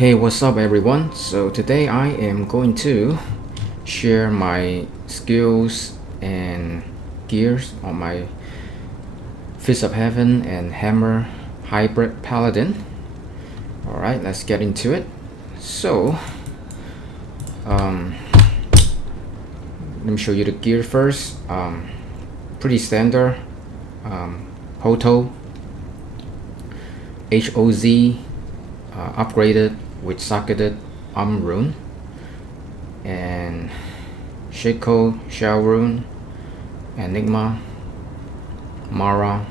Hey, what's up everyone? So today I am going to share my skills and gears on my Fist of Heaven and Hammer hybrid Paladin. Alright, let's get into it. So let me show you the gear first. Pretty standard. Hoto HOZ upgraded with socketed rune and Shako Shell rune, Enigma, Mara,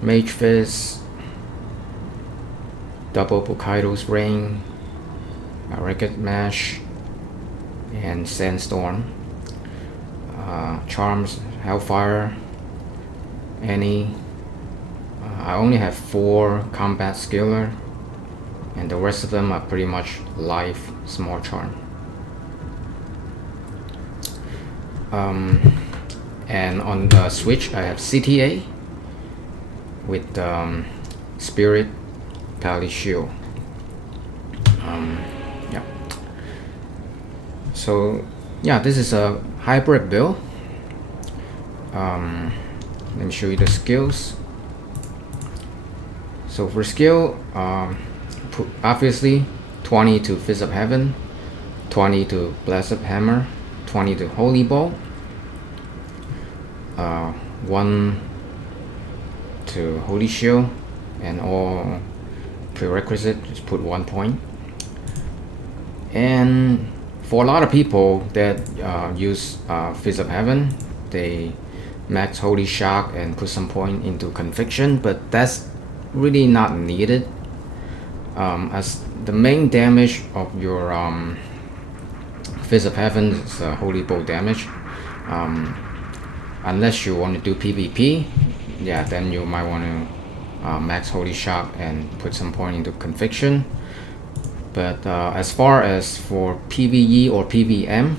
Mage Fist, double Bukaido's Ring, Record Mash, and Sandstorm, Charms, Hellfire, Annie. I only have 4 combat skiller, and the rest of them are pretty much life small charm. And on the switch I have CTA with Spirit Pally Shield. Yeah. So yeah, this is a hybrid build. Let me show you the skills. So for skill, obviously 20 to Fist of Heaven, 20 to Blessed Hammer, 20 to Holy Bow, 1 to Holy Shield, and all prerequisite just put 1 point. And for a lot of people that use Fist of Heaven, they max Holy Shock and put some point into Conviction, but that's really not needed, as the main damage of your Fist of Heaven is Holy Bow damage. Unless you want to do PvP, yeah, then you might want to max Holy Shock and put some point into Conviction. But as far as for PvE or PvM,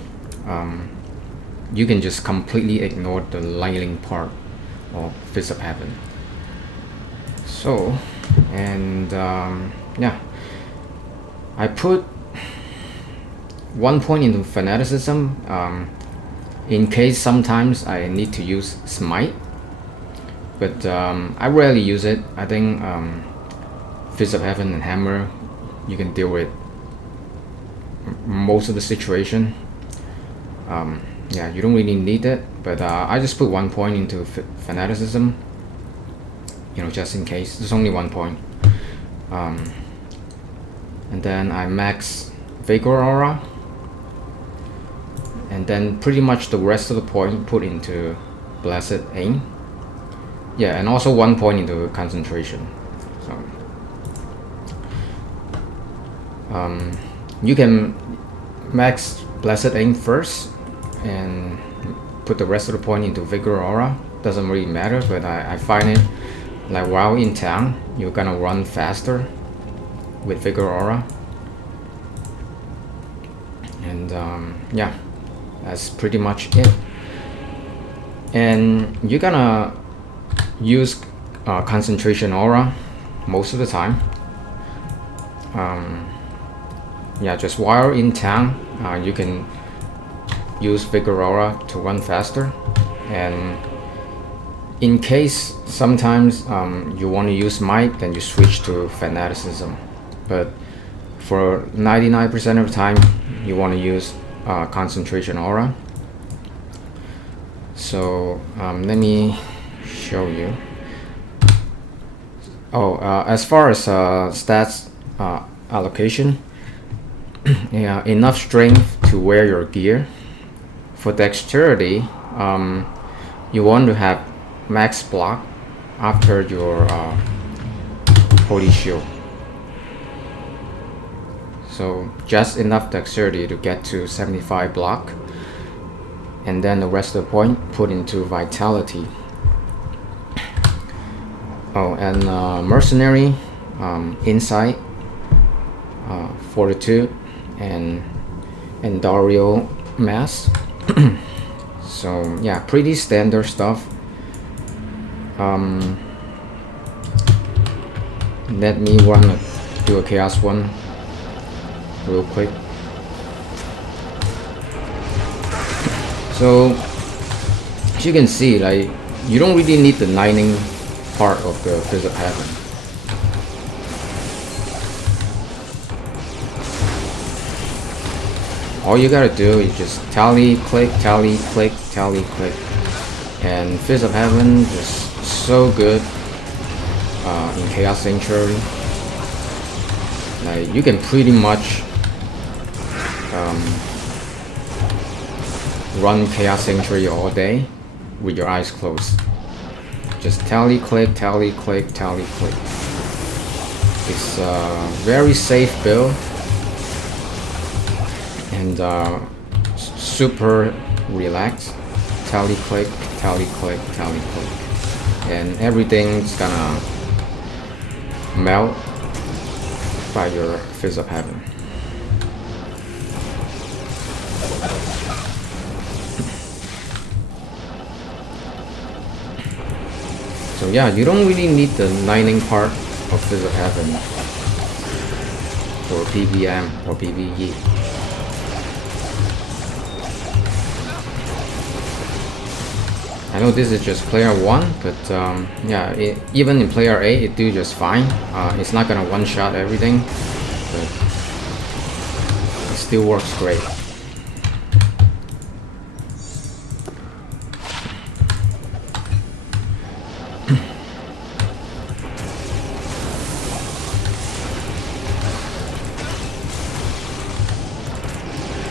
you can just completely ignore the lightning part of Fist of Heaven. So, and yeah, I put 1 point into Fanaticism in case sometimes I need to use Smite, but I rarely use it. I think Fist of Heaven and Hammer, you can deal with most of the situation. Yeah, you don't really need it, but I just put 1 point into Fanaticism, you know, just in case. There's only 1 point. And then I max Vigor Aura, and then pretty much the rest of the point put into Blessed Aim. Yeah, and also 1 point into Concentration. So you can max Blessed Aim first and put the rest of the point into Vigor Aura. Doesn't really matter, but I find it like while in town you're gonna run faster with Vigor Aura. And yeah, that's pretty much it. And you're gonna use Concentration Aura most of the time. Yeah, just while in town you can use Vigor Aura to run faster. And in case sometimes you want to use Might, then you switch to Fanaticism. But for 99% of the time you want to use Concentration Aura. So let me show you. As far as stats allocation, yeah, enough strength to wear your gear. For dexterity, you want to have max block after your Holy Shield. So just enough dexterity to get to 75 block, and then the rest of the point put into Vitality. And Mercenary, Insight, Fortitude, and Dario Mass. So yeah, pretty standard stuff. Let me do a chaos one real quick. So as you can see, like, you don't really need the lightning part of the Fist of Heaven. All you gotta do is just tally, click, tally, click, tally, click. And Fist of Heaven just so good in Chaos Sanctuary. Like, you can pretty much run Chaos Sanctuary all day with your eyes closed. Just tally, click, tally, click, tally, click. It's a very safe build and super relaxed. Tally, click, tally, click, tally, click. And everything's gonna melt by your Fist of Heaven. So yeah, you don't really need the lightning part of Fist of Heaven for PVM or PvE. I know this is just player 1, but yeah, even in player 8 it do just fine. It's not gonna one-shot everything, but it still works great.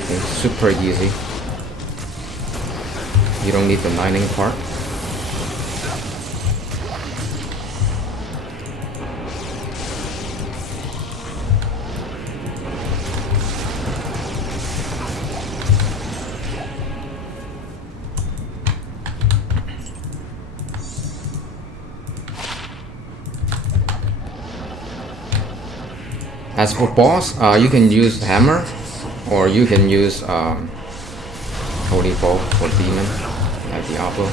It's super easy. You don't need the lightning part. As for boss, you can use hammer, or you can use holy bow for demon, like Diablo.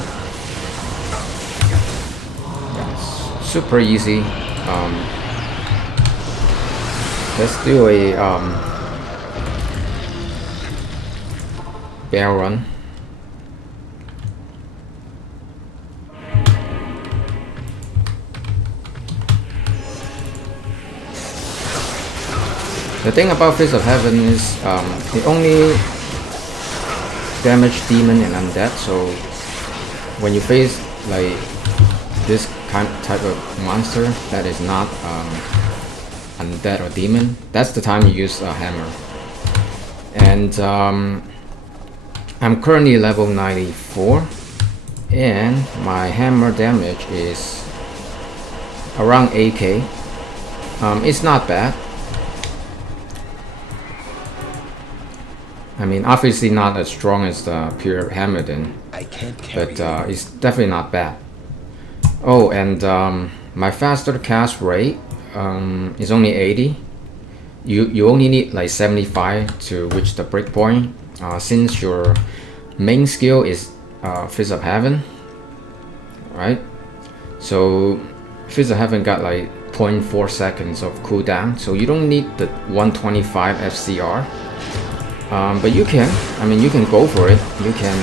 Yeah, super easy. Let's do a bear run. The thing about Fist of Heaven is it only damage demon and undead, so when you face like this type of monster that is not undead or demon, that's the time you use a hammer. And I'm currently level 94 and my hammer damage is around 8k. It's not bad. I mean, obviously not as strong as the pure Hammerden, but it's definitely not bad. Oh, and my faster cast rate is only 80. You only need like 75 to reach the breakpoint. Since your main skill is Fist of Heaven, right? So Fist of Heaven got like 0.4 seconds of cooldown, so you don't need the 125 FCR. But you can, I mean, you can go for it. You can,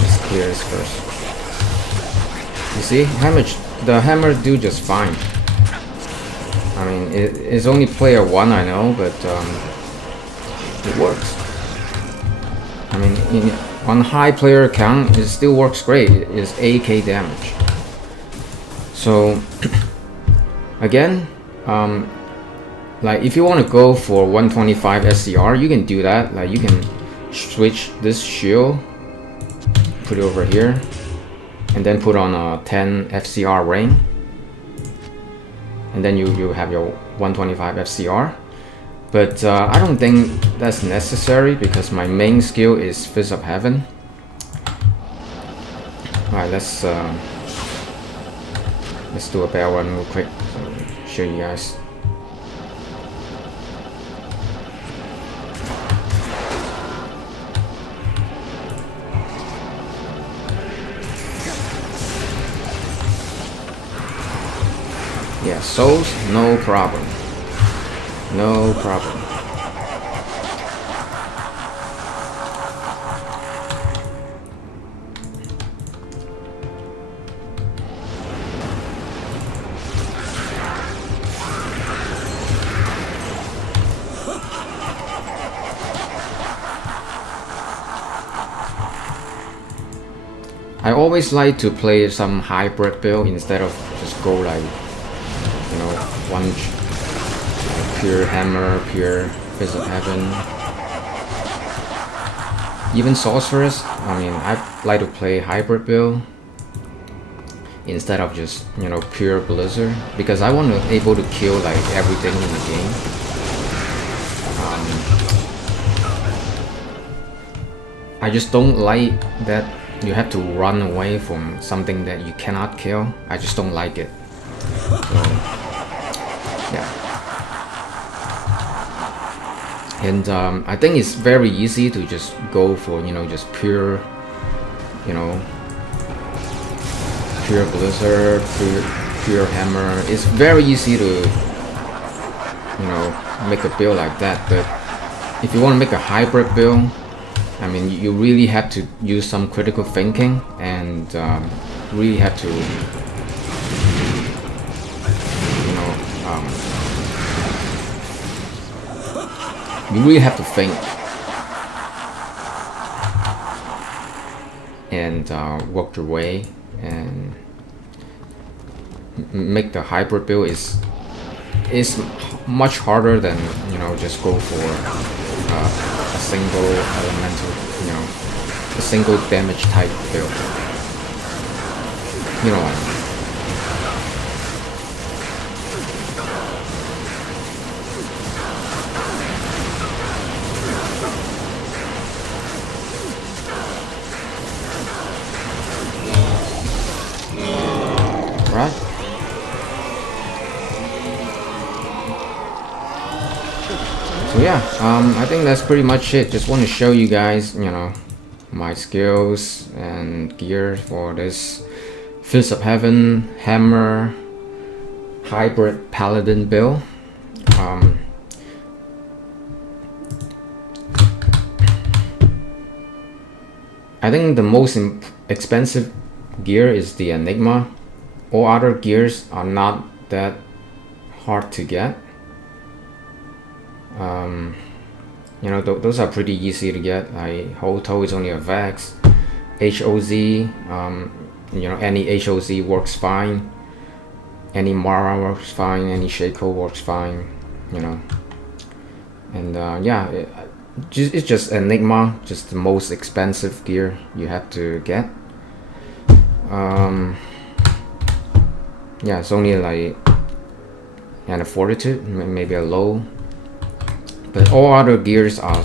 let's clear this first. You see, the hammer do just fine. I mean, it's only player 1, I know, but it works. I mean, on high player count, it still works great. It's 8k damage. So, again, like if you want to go for 125 SCR, you can do that. Like you can switch this shield, put it over here, and then put on a 10 FCR ring, and then you have your 125 FCR. But I don't think that's necessary because my main skill is Fist of Heaven. Alright, let's do a bear run real quick so show you guys. Yeah, souls, no problem. No problem. I always like to play some hybrid build instead of just go like, you know, one pure hammer, pure fist of heaven. Even sorceress, I mean, I like to play hybrid build instead of just, you know, pure blizzard, because I want to able to kill like everything in the game. I just don't like that you have to run away from something that you cannot kill. I just don't like it. So, yeah. And I think it's very easy to just go for, you know, just pure, you know, pure blizzard, pure hammer. It's very easy to, you know, make a build like that. But if you want to make a hybrid build, I mean, you really have to use some critical thinking and really have to, you know, you really have to think and work your way and make the hybrid build is much harder than, you know, just go for a single elemental, you know, a single damage type build. You know what I mean. Right? So yeah, I think that's pretty much it. Just want to show you guys, you know, my skills and gear for this Fist of Heaven Hammer hybrid Paladin build. I think the most expensive gear is the Enigma. All other gears are not that hard to get. You know, those are pretty easy to get. Hoto is only a Vex. HOZ, you know, any HOZ works fine. Any Mara works fine. Any Shaco works fine. You know, and yeah, it's just Enigma, just the most expensive gear you have to get. Yeah, it's only like and a Fortitude, maybe a low. But all other gears are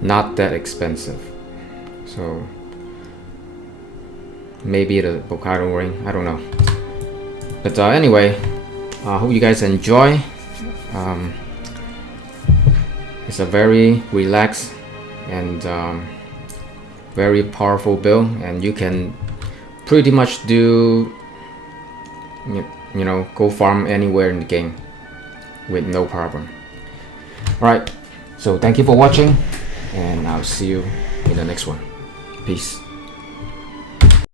not that expensive. So maybe the Bokaido ring, I don't know. But anyway, I hope you guys enjoy. It's a very relaxed and very powerful build, and you can pretty much do, you know, go farm anywhere in the game with no problem. Alright, so thank you for watching, and I'll see you in the next one. Peace.